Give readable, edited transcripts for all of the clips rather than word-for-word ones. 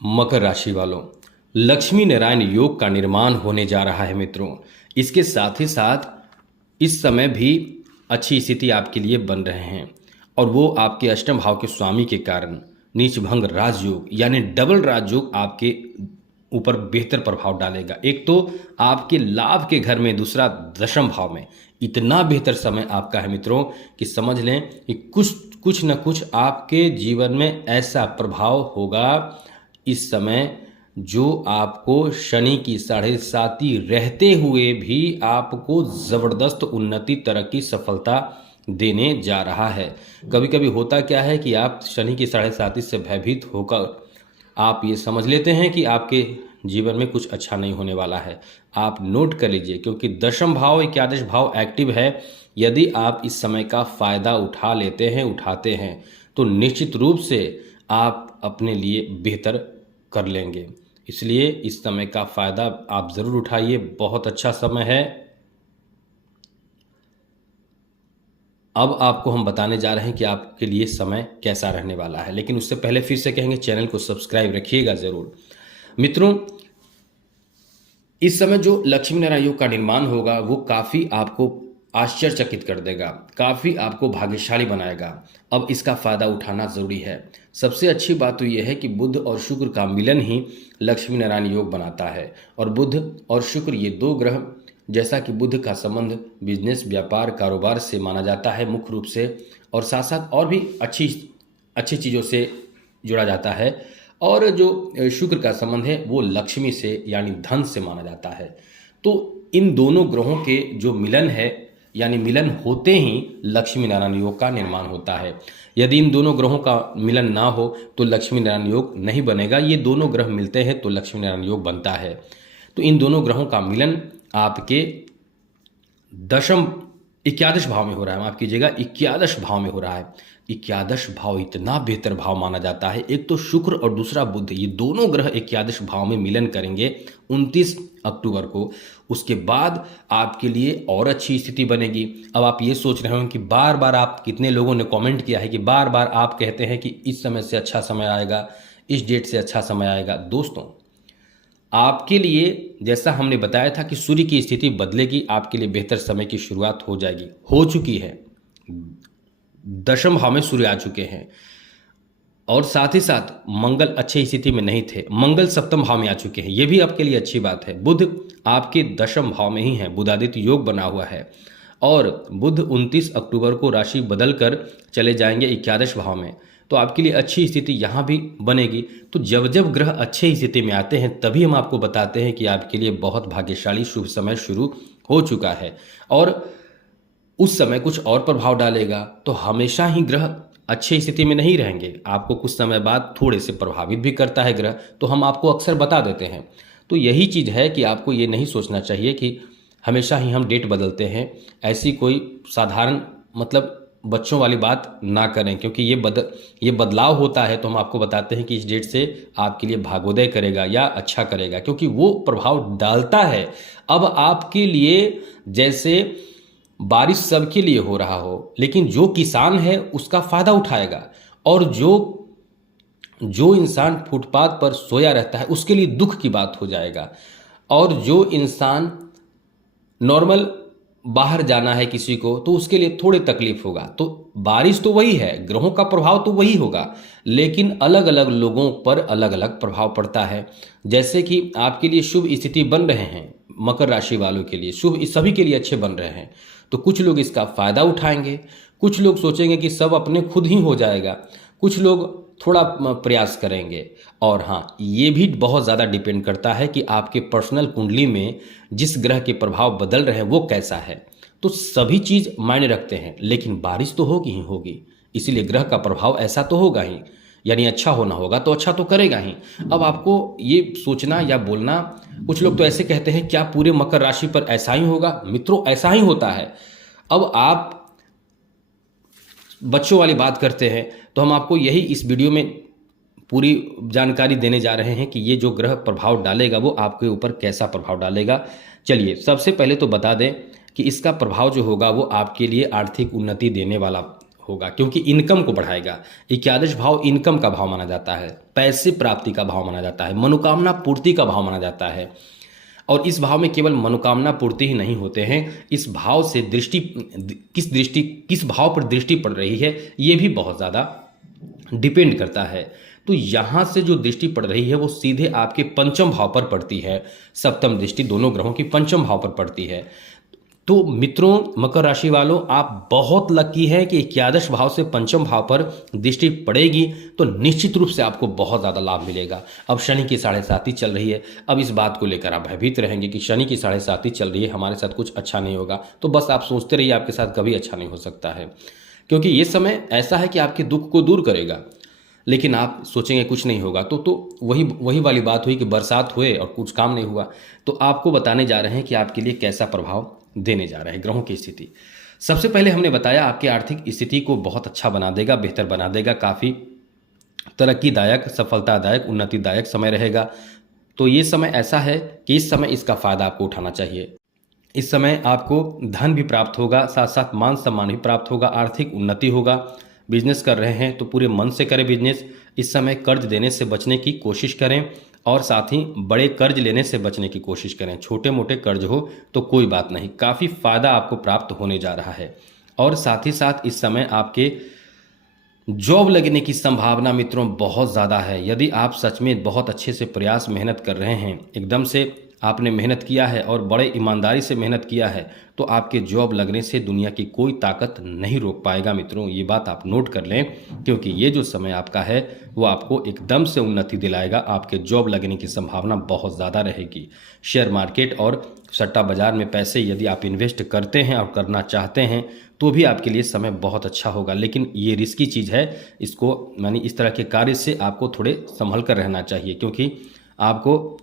मकर राशि वालों, लक्ष्मी नारायण योग का निर्माण होने जा रहा है मित्रों। इसके साथ ही साथ इस समय भी अच्छी स्थिति आपके लिए बन रहे हैं और वो आपके अष्टम भाव के स्वामी के कारण नीच भंग राजयोग यानी डबल राजयोग आपके ऊपर बेहतर प्रभाव डालेगा। एक तो आपके लाभ के घर में, दूसरा दशम भाव में। इतना बेहतर समय आपका है मित्रों कि समझ लें कि कुछ न कुछ आपके जीवन में ऐसा प्रभाव होगा इस समय जो आपको शनि की 7.5 रहते हुए भी आपको ज़बरदस्त उन्नति, तरक्की, सफलता देने जा रहा है। कभी कभी होता क्या है कि आप शनि की 7.5 से भयभीत होकर आप ये समझ लेते हैं कि आपके जीवन में कुछ अच्छा नहीं होने वाला है। आप नोट कर लीजिए, क्योंकि दशम भाव, एकादश भाव एक्टिव है। यदि आप इस समय का फ़ायदा उठा लेते हैं, उठाते हैं, तो निश्चित रूप से आप अपने लिए बेहतर कर लेंगे। इसलिए इस समय का फ़ायदा आप ज़रूर उठाइए, बहुत अच्छा समय है। अब आपको हम बताने जा रहे हैं कि आपके लिए समय कैसा रहने वाला है, लेकिन उससे पहले फिर से कहेंगे चैनल को सब्सक्राइब रखिएगा ज़रूर। मित्रों, इस समय जो लक्ष्मी नारायण योग का निर्माण होगा वो काफ़ी आपको आश्चर्यचकित कर देगा, काफ़ी आपको भाग्यशाली बनाएगा। अब इसका फ़ायदा उठाना ज़रूरी है। सबसे अच्छी बात तो यह है कि बुध और शुक्र का मिलन ही लक्ष्मी नारायण योग बनाता है। और बुध और शुक्र, ये दो ग्रह, जैसा कि बुध का संबंध बिजनेस, व्यापार, कारोबार से माना जाता है मुख्य रूप से, और साथ साथ और भी अच्छी अच्छी चीज़ों से जुड़ा जाता है। और जो शुक्र का संबंध है वो लक्ष्मी से यानी धन से माना जाता है। तो इन दोनों ग्रहों के जो मिलन है, यानी मिलन होते ही लक्ष्मी नारायण योग का निर्माण होता है। यदि इन दोनों ग्रहों का मिलन ना हो तो लक्ष्मी नारायण योग नहीं बनेगा। ये दोनों ग्रह मिलते हैं तो लक्ष्मी नारायण योग बनता है। तो इन दोनों ग्रहों का मिलन आपके दशम एकादश भाव में हो रहा है, माफ कीजिएगा, एकादश भाव में हो रहा है। एकादश भाव इतना बेहतर भाव माना जाता है। एक तो शुक्र और दूसरा बुध, ये दोनों ग्रह एकादश भाव में मिलन करेंगे 29 अक्टूबर को। उसके बाद आपके लिए और अच्छी स्थिति बनेगी। अब आप ये सोच रहे हो कि बार बार आप, कितने लोगों ने कमेंट किया है कि बार बार आप कहते हैं कि इस समय से अच्छा समय आएगा, इस डेट से अच्छा समय आएगा। दोस्तों, आपके लिए जैसा हमने बताया था कि सूर्य की स्थिति बदलेगी, आपके लिए बेहतर समय की शुरुआत हो जाएगी, हो चुकी है। दशम भाव में सूर्य आ चुके हैं और साथ ही साथ मंगल अच्छी स्थिति में नहीं थे, मंगल सप्तम भाव में आ चुके हैं। यह भी आपके लिए अच्छी बात है। बुध आपके दशम भाव में ही है, बुधादित्य योग बना हुआ है। और बुध 29 अक्टूबर को राशि बदल कर चले जाएंगे एकादश भाव में, तो आपके लिए अच्छी स्थिति यहाँ भी बनेगी। तो जब जब ग्रह अच्छे स्थिति में आते हैं तभी हम आपको बताते हैं कि आपके लिए बहुत भाग्यशाली शुभ समय शुरू हो चुका है। और उस समय कुछ और प्रभाव डालेगा, तो हमेशा ही ग्रह अच्छी स्थिति में नहीं रहेंगे, आपको कुछ समय बाद थोड़े से प्रभावित भी करता है ग्रह, तो हम आपको अक्सर बता देते हैं। तो यही चीज़ है कि आपको ये नहीं सोचना चाहिए कि हमेशा ही हम डेट बदलते हैं। ऐसी कोई साधारण, मतलब बच्चों वाली बात ना करें, क्योंकि ये बदलाव होता है तो हम आपको बताते हैं कि इस डेट से आपके लिए भाग्योदय करेगा या अच्छा करेगा, क्योंकि वो प्रभाव डालता है। अब आपके लिए जैसे बारिश सबके लिए हो रहा हो, लेकिन जो किसान है उसका फायदा उठाएगा, और जो इंसान फुटपाथ पर सोया रहता है उसके लिए दुख की बात हो जाएगा। और जो इंसान नॉर्मल बाहर जाना है किसी को, तो उसके लिए थोड़ी तकलीफ होगा। तो बारिश तो वही है, ग्रहों का प्रभाव तो वही होगा, लेकिन अलग अलग लोगों पर अलग अलग प्रभाव पड़ता है। जैसे कि आपके लिए शुभ स्थिति बन रहे हैं, मकर राशि वालों के लिए शुभ, सभी के लिए अच्छे बन रहे हैं, तो कुछ लोग इसका फायदा उठाएंगे, कुछ लोग सोचेंगे कि सब अपने खुद ही हो जाएगा, कुछ लोग थोड़ा प्रयास करेंगे। और हाँ, ये भी बहुत ज़्यादा डिपेंड करता है कि आपके पर्सनल कुंडली में जिस ग्रह के प्रभाव बदल रहे हैं वो कैसा है। तो सभी चीज़ मायने रखते हैं, लेकिन बारिश तो होगी ही होगी, इसीलिए ग्रह का प्रभाव ऐसा तो होगा ही, यानी अच्छा होना होगा तो अच्छा तो करेगा ही। अब आपको ये सोचना या बोलना, कुछ लोग तो ऐसे कहते हैं क्या पूरे मकर राशि पर ऐसा ही होगा? मित्रों, ऐसा ही होता है। अब आप बच्चों वाली बात करते हैं, तो हम आपको यही इस वीडियो में पूरी जानकारी देने जा रहे हैं कि ये जो ग्रह प्रभाव डालेगा वो आपके ऊपर कैसा प्रभाव डालेगा। चलिए, सबसे पहले तो बता दें कि इसका प्रभाव जो होगा वो आपके लिए आर्थिक उन्नति देने वाला होगा, क्योंकि इनकम को बढ़ाएगा। एकादश भाव इनकम का भाव माना जाता है, पैसे प्राप्ति का भाव माना जाता है, मनोकामना पूर्ति का भाव माना जाता है। और इस भाव में केवल मनोकामना पूर्ति ही नहीं होते हैं, इस भाव से किस भाव पर दृष्टि पड़ रही है ये भी बहुत ज़्यादा डिपेंड करता है। तो यहाँ से जो दृष्टि पड़ रही है वो सीधे आपके पंचम भाव पर पड़ती है। सप्तम दृष्टि दोनों ग्रहों की पंचम भाव पर पड़ती है। तो मित्रों, मकर राशि वालों, आप बहुत लकी हैं कि एकादश भाव से पंचम भाव पर दृष्टि पड़ेगी तो निश्चित रूप से आपको बहुत ज़्यादा लाभ मिलेगा। अब शनि की 7.5 चल रही है, अब इस बात को लेकर आप भयभीत रहेंगे कि शनि की 7.5 चल रही है, हमारे साथ कुछ अच्छा नहीं होगा। तो बस आप सोचते रहिए, आपके साथ कभी अच्छा नहीं हो सकता है, क्योंकि ये समय ऐसा है कि आपके दुख को दूर करेगा। लेकिन आप सोचेंगे कुछ नहीं होगा तो वही वाली बात हुई कि बरसात हुए और कुछ काम नहीं हुआ। तो आपको बताने जा रहे हैं कि आपके लिए कैसा प्रभाव देने जा रहे हैं ग्रहों की स्थिति। सबसे पहले हमने बताया आपकी आर्थिक स्थिति को बहुत अच्छा बना देगा, बेहतर बना देगा, काफ़ी तरक्कीदायक, सफलतादायक, उन्नतिदायक समय रहेगा। तो ये समय ऐसा है कि इस समय इसका फ़ायदा आपको उठाना चाहिए। इस समय आपको धन भी प्राप्त होगा, साथ साथ मान सम्मान भी प्राप्त होगा, आर्थिक उन्नति होगा। बिजनेस कर रहे हैं तो पूरे मन से करें बिजनेस। इस समय कर्ज देने से बचने की कोशिश करें और साथ ही बड़े कर्ज लेने से बचने की कोशिश करें। छोटे मोटे कर्ज हो तो कोई बात नहीं, काफ़ी फ़ायदा आपको प्राप्त होने जा रहा है। और साथ ही साथ इस समय आपके जॉब लगने की संभावना मित्रों बहुत ज़्यादा है। यदि आप सच में बहुत अच्छे से प्रयास मेहनत कर रहे हैं, एकदम से आपने मेहनत किया है और बड़े ईमानदारी से मेहनत किया है, तो आपके जॉब लगने से दुनिया की कोई ताकत नहीं रोक पाएगा। मित्रों, ये बात आप नोट कर लें, क्योंकि ये जो समय आपका है वो आपको एकदम से उन्नति दिलाएगा। आपके जॉब लगने की संभावना बहुत ज़्यादा रहेगी। शेयर मार्केट और सट्टा बाजार में पैसे यदि आप इन्वेस्ट करते हैं और करना चाहते हैं तो भी आपके लिए समय बहुत अच्छा होगा। लेकिन ये रिस्की चीज़ है, इसको यानी इस तरह के कार्य से आपको थोड़े संभल कर रहना चाहिए, क्योंकि आपको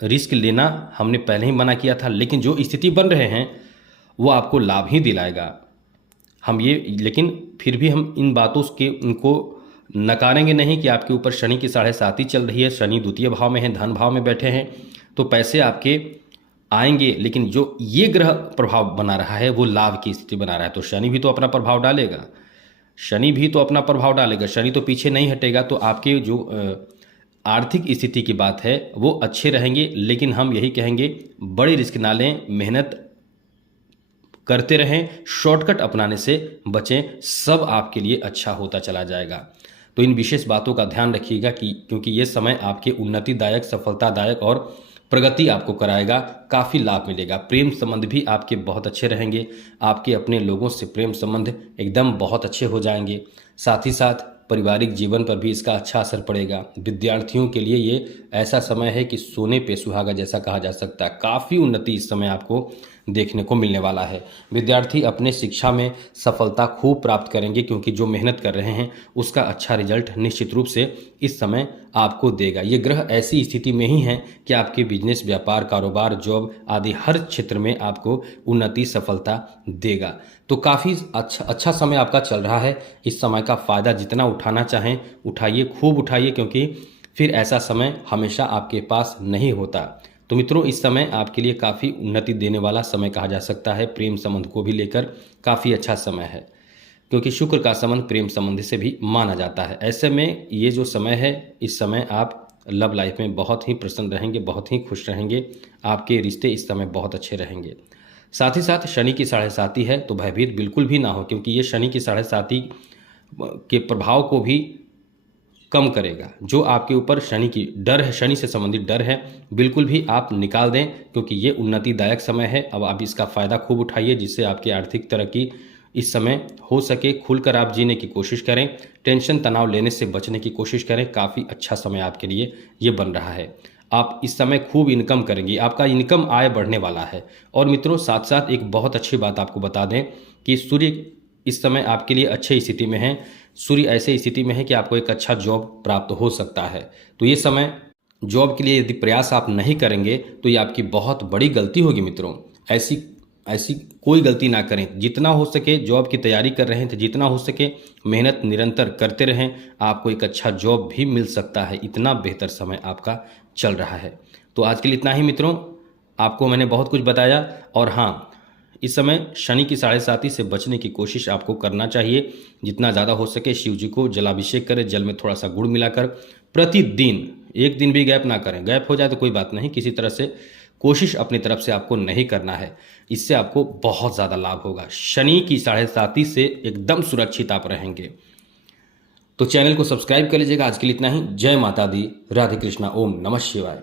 रिस्क लेना हमने पहले ही मना किया था। लेकिन जो स्थिति बन रहे हैं वो आपको लाभ ही दिलाएगा। लेकिन फिर भी हम इन बातों के उनको नकारेंगे नहीं कि आपके ऊपर शनि की 7.5 चल रही है, शनि द्वितीय भाव में है, धन भाव में बैठे हैं, तो पैसे आपके आएंगे। लेकिन जो ये ग्रह प्रभाव बना रहा है वो लाभ की स्थिति बना रहा है, तो शनि भी तो अपना प्रभाव डालेगा। शनि तो पीछे नहीं हटेगा। तो आपके जो आर्थिक स्थिति की बात है वो अच्छे रहेंगे। लेकिन हम यही कहेंगे, बड़ी रिस्क ना लें, मेहनत करते रहें, शॉर्टकट अपनाने से बचें, सब आपके लिए अच्छा होता चला जाएगा। तो इन विशेष बातों का ध्यान रखिएगा क्योंकि ये समय आपके उन्नतिदायक, सफलतादायक और प्रगति आपको कराएगा, काफ़ी लाभ मिलेगा। प्रेम संबंध भी आपके बहुत अच्छे रहेंगे, आपके अपने लोगों से प्रेम संबंध एकदम बहुत अच्छे हो जाएंगे। साथ ही साथ पारिवारिक जीवन पर भी इसका अच्छा असर पड़ेगा। विद्यार्थियों के लिए ये ऐसा समय है कि सोने पे सुहागा जैसा कहा जा सकता है। काफ़ी उन्नति इस समय आपको देखने को मिलने वाला है। विद्यार्थी अपने शिक्षा में सफलता खूब प्राप्त करेंगे, क्योंकि जो मेहनत कर रहे हैं उसका अच्छा रिजल्ट निश्चित रूप से इस समय आपको देगा। ये ग्रह ऐसी स्थिति में ही है कि आपके बिजनेस, व्यापार, कारोबार, जॉब आदि हर क्षेत्र में आपको उन्नति, सफलता देगा। तो काफ़ी अच्छा समय आपका चल रहा है। इस समय का फ़ायदा जितना उठाना चाहें उठाइए, खूब उठाइए, क्योंकि फिर ऐसा समय हमेशा आपके पास नहीं होता। तो मित्रों, इस समय आपके लिए काफ़ी उन्नति देने वाला समय कहा जा सकता है। प्रेम संबंध को भी लेकर काफ़ी अच्छा समय है, क्योंकि शुक्र का संबंध प्रेम संबंध से भी माना जाता है। ऐसे में ये जो समय है, इस समय आप लव लाइफ में बहुत ही प्रसन्न रहेंगे, बहुत ही खुश रहेंगे। आपके रिश्ते इस समय बहुत अच्छे रहेंगे। साथ ही साथ शनि की 7.5 है, तो भयभीत बिल्कुल भी ना हो, क्योंकि ये शनि की 7.5 के प्रभाव को भी कम करेगा। जो आपके ऊपर शनि की डर है, शनि से संबंधित डर है, बिल्कुल भी आप निकाल दें, क्योंकि ये उन्नतिदायक समय है। अब आप इसका फ़ायदा खूब उठाइए, जिससे आपकी आर्थिक तरक्की इस समय हो सके। खुलकर आप जीने की कोशिश करें, टेंशन तनाव लेने से बचने की कोशिश करें। काफ़ी अच्छा समय आपके लिए ये बन रहा है। आप इस समय खूब इनकम करेंगे, आपका इनकम आय बढ़ने वाला है। और मित्रों, साथ साथ एक बहुत अच्छी बात आपको बता दें कि सूर्य इस समय आपके लिए अच्छी स्थिति में है। सूर्य ऐसे स्थिति में है कि आपको एक अच्छा जॉब प्राप्त हो सकता है। तो ये समय जॉब के लिए यदि प्रयास आप नहीं करेंगे तो ये आपकी बहुत बड़ी गलती होगी। मित्रों, ऐसी कोई गलती ना करें। जितना हो सके जॉब की तैयारी कर रहे हैं तो जितना हो सके मेहनत निरंतर करते रहें, आपको एक अच्छा जॉब भी मिल सकता है। इतना बेहतर समय आपका चल रहा है। तो आज के लिए इतना ही मित्रों, आपको मैंने बहुत कुछ बताया। और हाँ, इस समय शनि की 7.5 से बचने की कोशिश आपको करना चाहिए। जितना ज़्यादा हो सके शिव जी को जलाभिषेक करें, जल में थोड़ा सा गुड़ मिलाकर प्रतिदिन, एक दिन भी गैप ना करें। गैप हो जाए तो कोई बात नहीं, किसी तरह से कोशिश अपनी तरफ से आपको नहीं करना है। इससे आपको बहुत ज़्यादा लाभ होगा। शनि की 7.5 से एकदम सुरक्षित आप रहेंगे। तो चैनल को सब्सक्राइब कर लीजिएगा। आज के लिए इतना ही। जय माता दी, राधे कृष्णा, ओम नमः शिवाय।